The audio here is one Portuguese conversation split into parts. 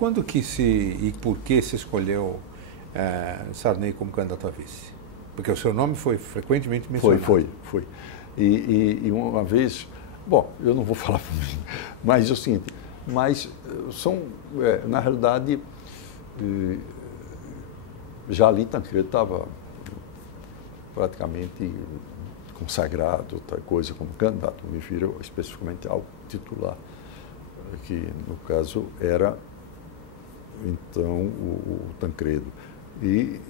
Quando que e por que se escolheu Sarney como candidato a vice? Porque o seu nome foi frequentemente mencionado. Foi. E uma vez, bom, eu não vou falar por mim, mas é o seguinte, na realidade, já ali Tancredo estava praticamente consagrado, outra coisa, como candidato, me refiro especificamente ao titular, que no caso era, então, o Tancredo. E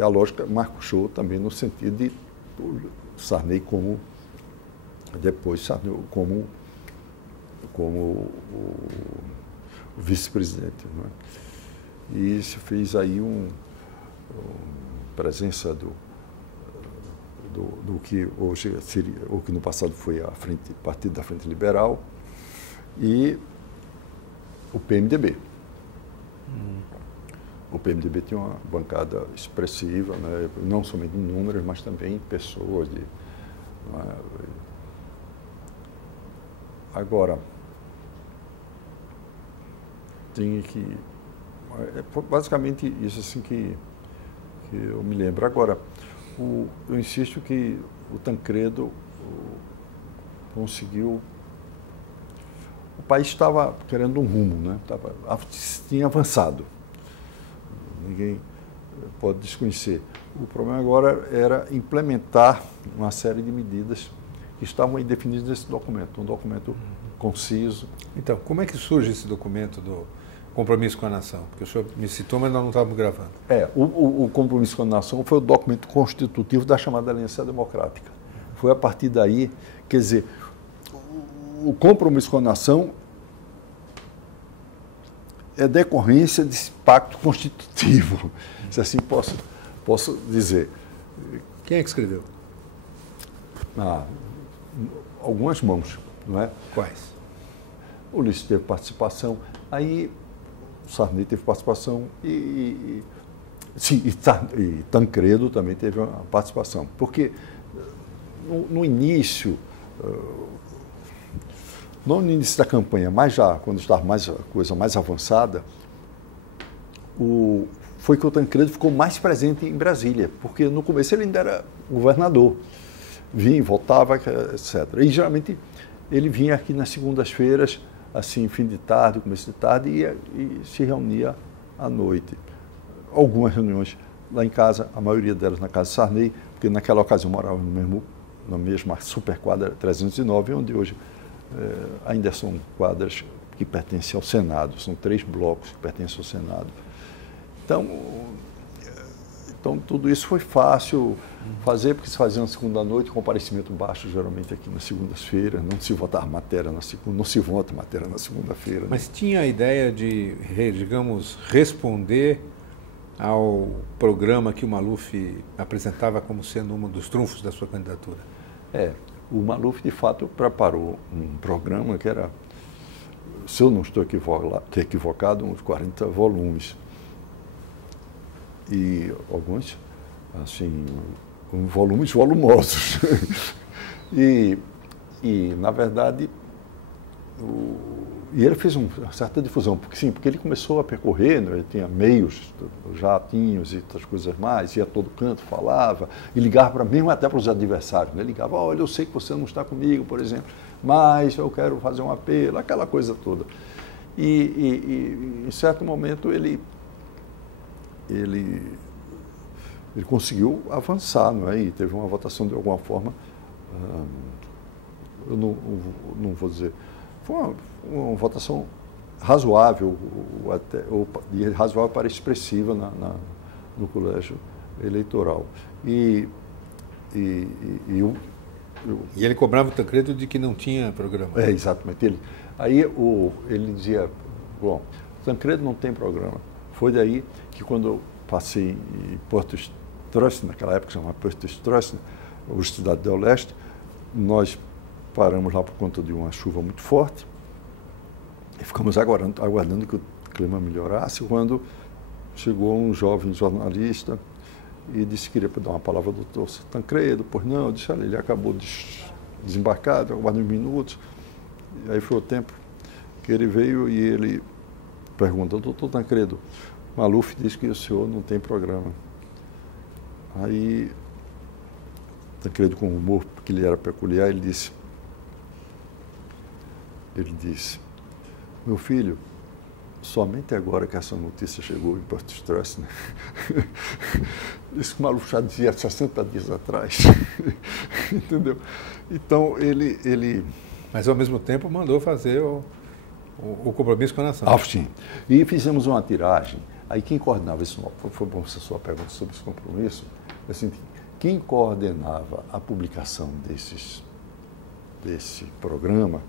a lógica marcou também no sentido de Sarney como, depois Sarney como o vice-presidente. Não é? E se fez aí presença do que hoje seria, o que no passado foi a Partido da Frente Liberal e o PMDB. O PMDB tinha uma bancada expressiva, né? Não somente em números, mas também em pessoas. Agora, tem que... basicamente isso assim que eu me lembro. Agora, eu insisto que o Tancredo conseguiu... O país estava querendo um rumo, né? Tinha avançado. Ninguém pode desconhecer. O problema agora era implementar uma série de medidas que estavam aí definidas nesse documento, um documento conciso. Então, como é que surge esse documento do Compromisso com a Nação? Porque o senhor me citou, mas nós não estávamos gravando. O Compromisso com a Nação foi o documento constitutivo da chamada Aliança Democrática. Foi a partir daí, quer dizer, o Compromisso com a Nação é decorrência desse pacto constitutivo, se assim posso dizer. Quem é que escreveu? Algumas mãos, não é? Quais? O Ulisses teve participação, aí o Sarney teve participação e Tancredo também teve uma participação. Porque no início, não no início da campanha, mas já quando estava a coisa mais avançada, foi que o Tancredo ficou mais presente em Brasília, porque no começo ele ainda era governador, vinha, voltava, etc. E geralmente ele vinha aqui nas segundas-feiras, assim, fim de tarde, começo de tarde, e se reunia à noite. Algumas reuniões lá em casa, a maioria delas na casa de Sarney, porque naquela ocasião morava na mesma superquadra 309, onde hoje ainda são quadras que pertencem ao Senado, são 3 blocos que pertencem ao Senado. Então tudo isso foi fácil fazer, porque se fazia na segunda noite, comparecimento baixo, geralmente aqui nas segundas-feiras, não se votava matéria na segunda, não se vota matéria na segunda-feira. Mas tinha a ideia de, digamos, responder ao programa que o Maluf apresentava como sendo um dos trunfos da sua candidatura? O Maluf, de fato, preparou um programa que era, se eu não estou equivocado, uns 40 volumes. E alguns, assim, volumes volumosos. e, na verdade, ele fez uma certa difusão, porque ele começou a percorrer, né, ele tinha meios, jatinhos e outras coisas mais, ia a todo canto, falava, e ligava mesmo até para os adversários, né, ligava, olha, eu sei que você não está comigo, por exemplo, mas eu quero fazer um apelo, aquela coisa toda. E em certo momento ele conseguiu avançar, não é? E teve uma votação de alguma forma, eu não vou dizer, foi uma votação razoável, e razoável para expressiva no colégio eleitoral. E ele cobrava o Tancredo de que não tinha programa. Exatamente. Aí ele dizia, bom, Tancredo não tem programa. Foi daí que quando eu passei em Porto Stroessner, naquela época chamava Porto Stroessner, ou Cidade do Leste, nós paramos lá por conta de uma chuva muito forte e ficamos aguardando que o clima melhorasse, quando chegou um jovem jornalista e disse que queria dar uma palavra ao doutor Tancredo. Pois não, eu disse, olha, ele acabou de desembarcar, aguardando uns minutos, e aí foi o tempo que ele veio e ele pergunta, doutor Tancredo, Maluf diz que o senhor não tem programa. Aí, Tancredo, com o humor, porque ele era peculiar, ele disse, meu filho, somente agora que essa notícia chegou em Porto Stress, né? Isso que o Maluf já dizia 60 dias atrás. Entendeu? Então, ele... Mas, ao mesmo tempo, mandou fazer o compromisso com a nação. Sim. E fizemos uma tiragem. Aí, quem coordenava isso? Foi bom essa sua pergunta sobre esse compromisso. Assim, quem coordenava a publicação desse programa,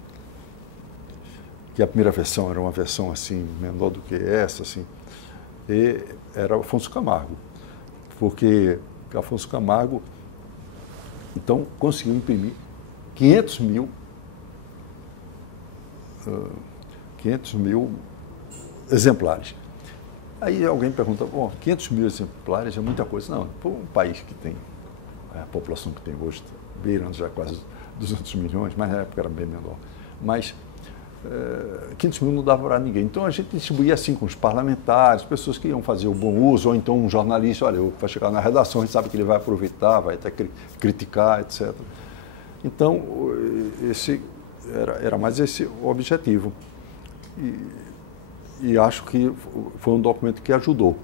que a primeira versão era uma versão assim, menor do que essa, assim, e era Afonso Camargo. Porque Afonso Camargo, então, conseguiu imprimir 500 mil exemplares. Aí alguém pergunta, bom, 500 mil exemplares é muita coisa. Não, para um país que tem a população que tem hoje, beirando já quase 200 milhões, mas na época era bem menor. Mas 500 mil não dava para ninguém. Então a gente distribuía assim com os parlamentares, pessoas que iam fazer o bom uso, ou então um jornalista, olha, vai chegar na redação, a gente sabe que ele vai aproveitar, vai até criticar, etc. Então, esse era mais esse o objetivo. E acho que foi um documento que ajudou.